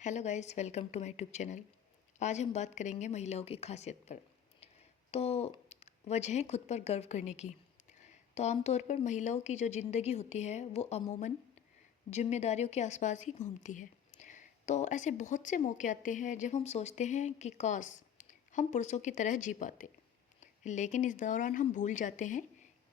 Hello guys, welcome to my YouTube channel. आज हम बात करेंगे महिलाओं की खासियत पर। तो वजहें खुद पर गर्व करने की। तो आमतौर पर महिलाओं की जो ज़िंदगी होती है वो अमूमन जिम्मेदारियों के आसपास ही घूमती है। तो ऐसे बहुत से मौके आते हैं जब हम सोचते हैं कि काश हम पुरुषों की तरह जी पाते, लेकिन इस दौरान हम भूल जाते हैं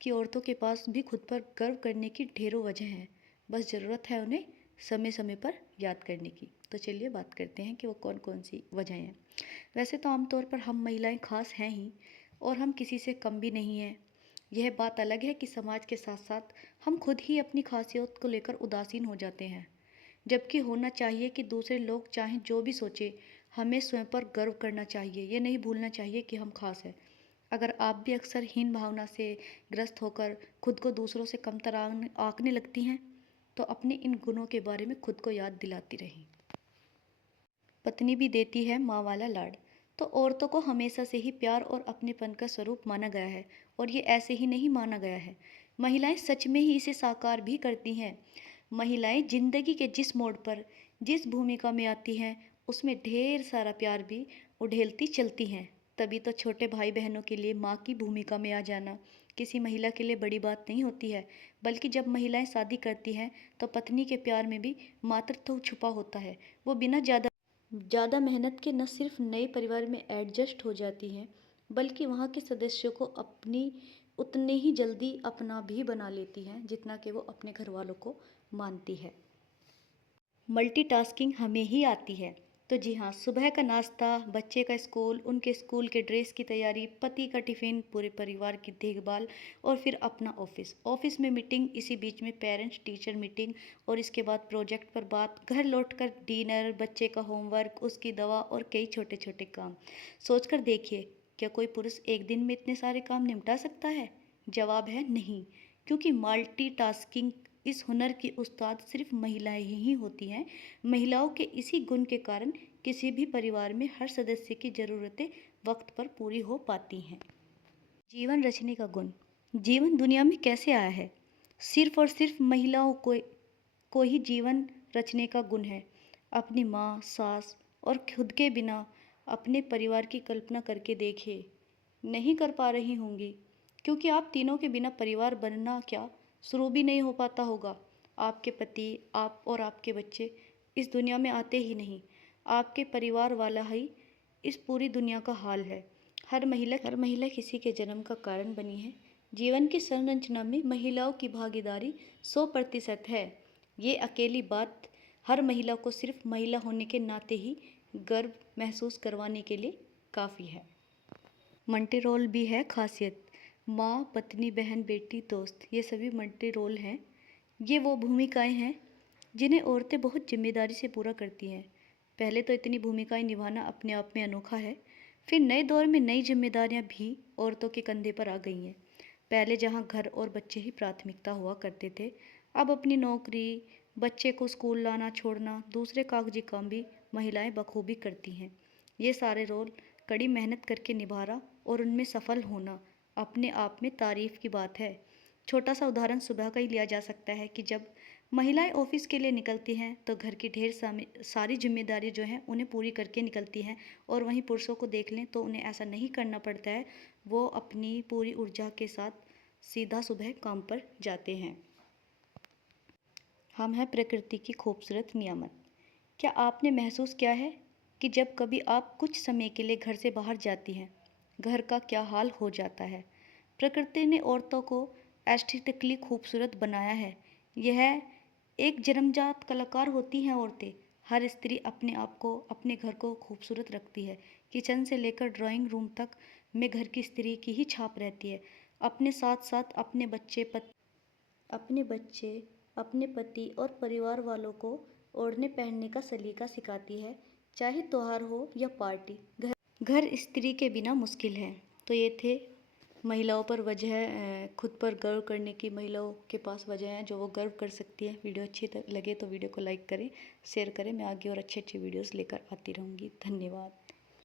कि औरतों के पास भी खुद पर गर्व करने की ढेरों वजह हैं। बस ज़रूरत है उन्हें समय समय पर याद करने की। तो चलिए बात करते हैं कि वो कौन कौन सी वजहें हैं। वैसे तो आमतौर पर हम महिलाएं खास हैं ही, और हम किसी से कम भी नहीं हैं। यह बात अलग है कि समाज के साथ साथ हम खुद ही अपनी खासियत को लेकर उदासीन हो जाते हैं, जबकि होना चाहिए कि दूसरे लोग चाहें जो भी सोचे, हमें स्वयं पर गर्व करना चाहिए। ये नहीं भूलना चाहिए कि हम खास हैं। अगर आप भी अक्सर हीन भावना से ग्रस्त होकर खुद को दूसरों से कमतर आंकने लगती हैं, तो अपने इन गुणों के बारे में खुद को याद दिलाती रहें। पत्नी भी देती है माँ वाला लाड। तो औरतों को हमेशा से ही प्यार और अपनेपन का स्वरूप माना गया है, और ये ऐसे ही नहीं माना गया है। महिलाएं सच में ही इसे साकार भी करती हैं। महिलाएं जिंदगी के जिस मोड़ पर, जिस भूमिका में आती हैं, उसमें ढेर सारा प्यार भी उड़ेलती चलती हैं। तभी तो छोटे भाई बहनों के लिए माँ की भूमिका में आ जाना किसी महिला के लिए बड़ी बात नहीं होती है, बल्कि जब महिलाएं शादी करती हैं तो पत्नी के प्यार में भी मातृत्व छुपा होता है। वो बिना ज़्यादा मेहनत के न सिर्फ नए परिवार में एडजस्ट हो जाती हैं, बल्कि वहाँ के सदस्यों को अपनी उतने ही जल्दी अपना भी बना लेती हैं जितना कि वो अपने घर वालों को मानती है। मल्टीटास्किंग हमें ही आती है। तो जी हाँ, सुबह का नाश्ता, बच्चे का स्कूल, उनके स्कूल के ड्रेस की तैयारी, पति का टिफ़िन, पूरे परिवार की देखभाल, और फिर अपना ऑफिस ऑफिस में मीटिंग, इसी बीच में पेरेंट्स टीचर मीटिंग, और इसके बाद प्रोजेक्ट पर बात, घर लौटकर डिनर, बच्चे का होमवर्क, उसकी दवा, और कई छोटे छोटे काम। सोचकर देखिए, क्या कोई पुरुष एक दिन में इतने सारे काम निपटा सकता है? जवाब है नहीं, क्योंकि मल्टीटास्किंग इस हुनर की उस्ताद सिर्फ महिलाएं ही होती हैं। महिलाओं के इसी गुण के कारण किसी भी परिवार में हर सदस्य की ज़रूरतें वक्त पर पूरी हो पाती हैं। जीवन रचने का गुण। जीवन दुनिया में कैसे आया है? सिर्फ और सिर्फ महिलाओं को ही जीवन रचने का गुण है। अपनी माँ, सास और खुद के बिना अपने परिवार की कल्पना करके देखिए, नहीं कर पा रही होंगी, क्योंकि आप तीनों के बिना परिवार बनना क्या शुरू भी नहीं हो पाता होगा। आपके पति, आप और आपके बच्चे इस दुनिया में आते ही नहीं। आपके परिवार वाला ही इस पूरी दुनिया का हाल है। हर महिला किसी के जन्म का कारण बनी है। जीवन की संरचना में महिलाओं की भागीदारी 100% है। ये अकेली बात हर महिला को सिर्फ महिला होने के नाते ही गर्व महसूस करवाने के लिए काफ़ी है। मल्टी रोल भी है खासियत। माँ, पत्नी, बहन, बेटी, दोस्त, ये सभी मल्टी रोल हैं। ये वो भूमिकाएं हैं जिन्हें औरतें बहुत जिम्मेदारी से पूरा करती हैं। पहले तो इतनी भूमिकाएं निभाना अपने आप में अनोखा है। फिर नए दौर में नई जिम्मेदारियां भी औरतों के कंधे पर आ गई हैं। पहले जहां घर और बच्चे ही प्राथमिकता हुआ करते थे, अब अपनी नौकरी, बच्चे को स्कूल लाना छोड़ना, दूसरे कागजी काम भी महिलाएं बखूबी करती हैं। ये सारे रोल कड़ी मेहनत करके निभाना और उनमें सफल होना अपने आप में तारीफ की बात है। छोटा सा उदाहरण सुबह का ही लिया जा सकता है कि जब महिलाएं ऑफिस के लिए निकलती हैं तो घर की ढेर सारी जिम्मेदारी जो हैं उन्हें पूरी करके निकलती हैं, और वहीं पुरुषों को देख लें तो उन्हें ऐसा नहीं करना पड़ता है। वो अपनी पूरी ऊर्जा के साथ सीधा सुबह काम पर जाते हैं। हम हैं प्रकृति की खूबसूरत नियामत। क्या आपने महसूस किया है कि जब कभी आप कुछ समय के लिए घर से बाहर जाती हैं, घर का क्या हाल हो जाता है? प्रकृति ने औरतों को एस्थेटिकली खूबसूरत बनाया है। यह एक जन्मजात कलाकार होती हैं औरतें। हर स्त्री अपने आप को, अपने घर को खूबसूरत रखती है। किचन से लेकर ड्राइंग रूम तक में घर की स्त्री की ही छाप रहती है। अपने साथ साथ अपने बच्चे, अपने पति और परिवार वालों को ओढ़ने पहनने का सलीका सिखाती है, चाहे त्योहार हो या पार्टी। घर स्त्री के बिना मुश्किल है। तो ये थे महिलाओं पर वजह, खुद पर गर्व करने की महिलाओं के पास वजह हैं जो वो गर्व कर सकती है। वीडियो अच्छी लगे तो वीडियो को लाइक करें, शेयर करें। मैं आगे और अच्छी अच्छी वीडियोस लेकर आती रहूँगी। धन्यवाद।